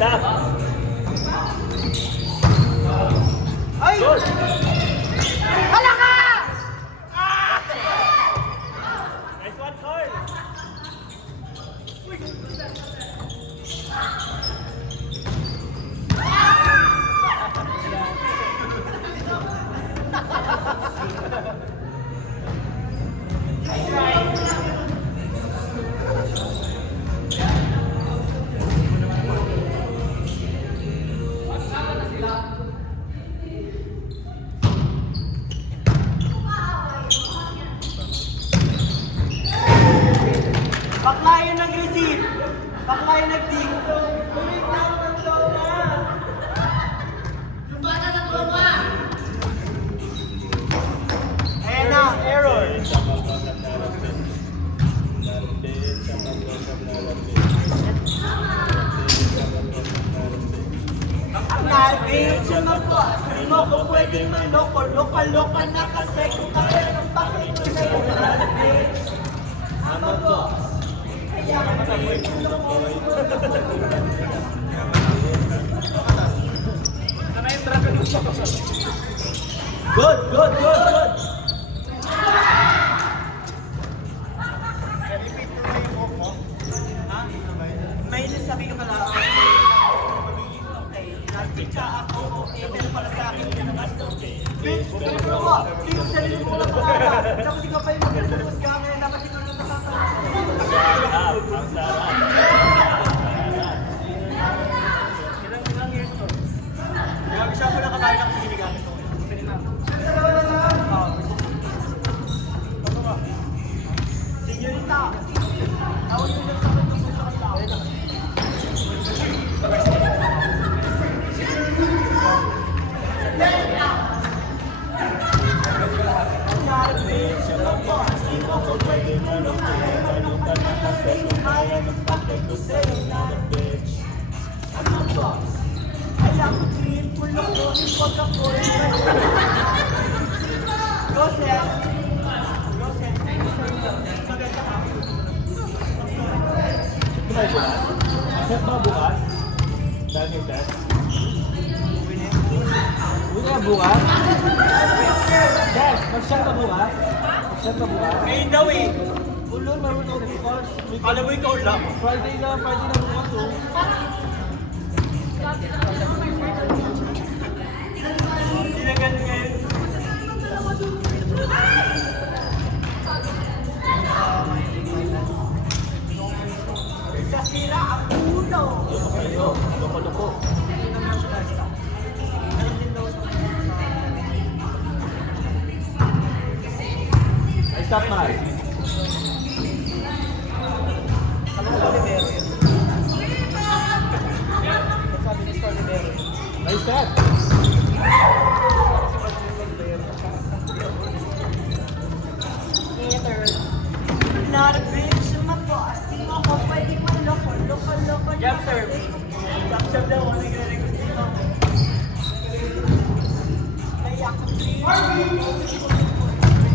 Stop! Ay! Good! Hala ka! Nice one, Carl! Bakla yung nag-receive. Bakla yung nag-dig. Ulit na ako ng na. Yung bata na tropa. Ayan na, error. Ang nalbit siya magpas. Di mo ko pwedeng manloko. Loka-loka na kasi kung kaya ng bakit ko na yung nalbit. I'm a boss. Kaya nalbit siya Good, good, good, good. May nasabi ka pala. Okay, plastic ka ako. Okay, pero para sa akin, pinakas okay. Bitch, pero mo. Bitch, sarili mo lang pala. Tapos ikaw pa yung magkakapos ka. Ngayon, dapat ikaw lang nakakalaman. Ang sarap! Grabe siya pala kabayan ako sa ginigamit ko. Sigurita. Tawag nyo lang sa akin kung gusto ka tao. Kumain bukas? Set ba bukas? Dahil may set? Uwi ka bukas? Yes! Mag-set ka bukas? Mag-set ka bukas? Ngayon daw eh. Ulol, mayroon ako bukas. Alam mo ikaw lang. Friday na bukas oh. Hindi na ganun ngayon. Sa sila ang ulo. Kayo, loko-loko. Ay, stop man. Ay, set. Not a bitch, I'm a boss. Di mo ko pwedeng manloko. Loko-loko. Jump serve. Jump serve daw. Ano yung request dito? Kaya ko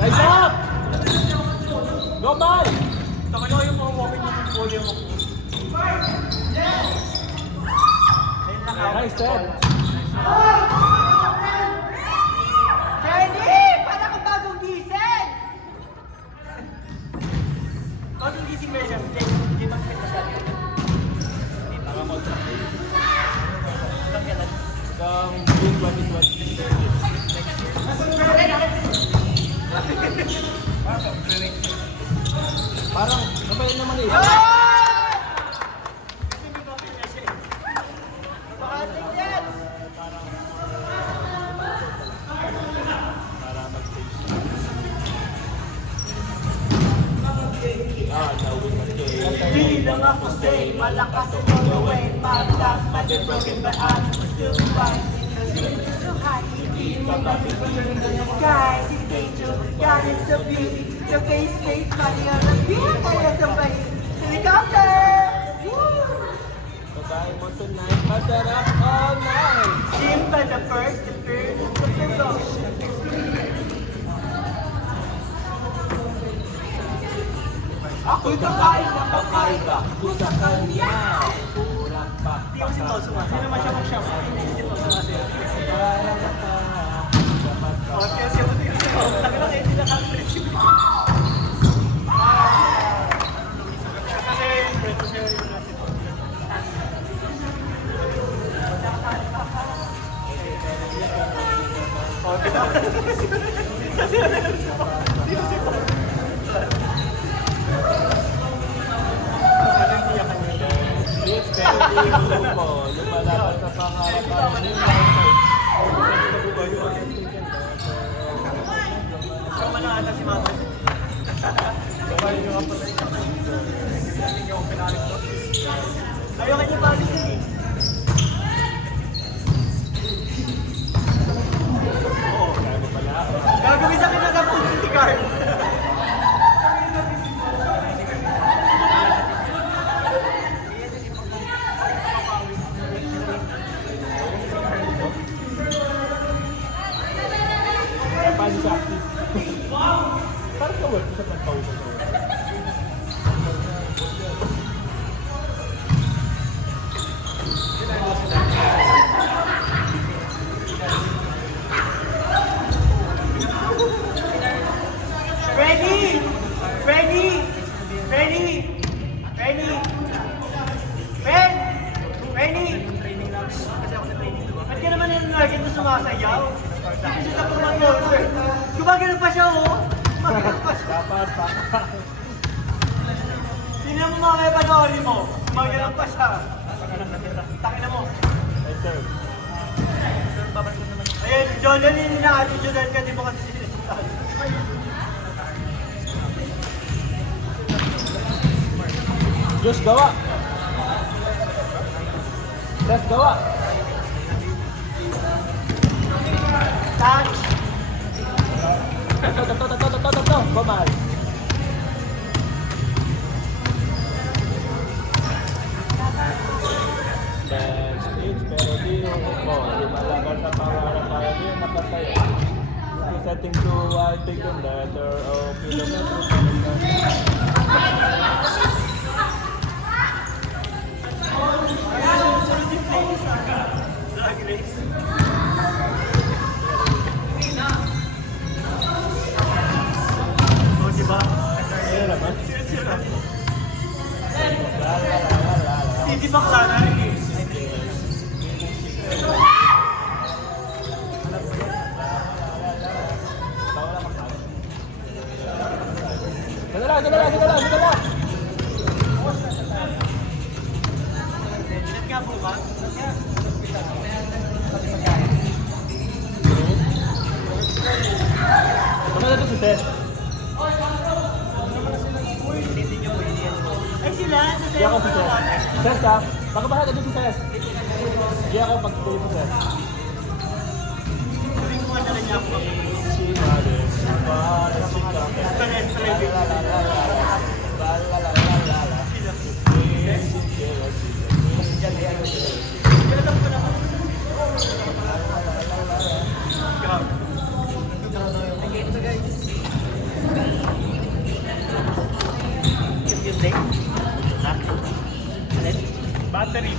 Nice up! Go, ball! Tama na yung mga walking yung volume mo. Nice set. Jenny! Para kang bagong gising! Bagong gising ba siya? Hindi mag-fit na siya. Baka mo-trap. Bakit? Hanggang June 2020. Parang, nabayan naman eh. Kasi may bakit na siya. Bakit yan? Para mag-stage. Nawin mo kayo. Di lang ako say, malakas ang gawin. Magdak, broken but I'm still fine. So high, hindi mo mabibigyan. Guys, it's Angel, God is so beauty. Your face, money on the beat. Kaya sabay, helicopter! Woo! Babae mo tonight, masarap all night. Simple the first, the third, the devotion. Ako'y kakain na kakaiba ko sa kanya. Purang pakpaka. sumasayaw. Sino naman siya mag-shop? Sino sumasayaw? Oh, kaya siya mo tingin sa'yo. Tagal lang hindi nakaka-press yung sasayaw yung friend, sasayaw yung natin. Oh, diba? Sasayaw na lang siya. Dito siya pa. It's very beautiful. Lumalaban sa pangarap. Kasama na ata si Mama. Ayaw ka niya palisin eh. Oo. Gagawin sa akin na sa puso si Carl. Paano siya active? Parang ka-work sa pagpaupo sa work. Ready! Ready! Ready! Ready! Ben! Ready! Ba't ka naman yung lagi ito sumasayaw? Kasi tapos ng concert. Gumagano pa siya, oh! Gumagano pa siya. Dapat pa. Sino mo mamaya panoorin mo? Gumagano pa siya. Takin na mo. Yes, sir. Ayun, Jordan, hindi na attitude ka, di mo kasi sinisitan. Diyos gawa. Ses gawa. Touch! Ito. Bamal. That's it, pero di ko. Lumalaban sa pangarap para di makasaya. Setting to I take a letter of kilometers. Sunod yung playlist na Drag Race. O, diba? Ano naman? Sira-sira. La la la la la. CD bakla na rin eh. Gala. Ingat nga bukas. Ano na ito si Ses? Ay sila, Di sasayaw ako ko si na Ses. natin. Ses ka? Baka bahala ka doon si Ses. Di ako pagtuloy si Ses. Sabi ko nga talaga niya ako. Si Mare, si Mare, si Mare. Stress, stress. La la la la la. La la la la la. Sila. Ses. Kailan ko naman. Battery.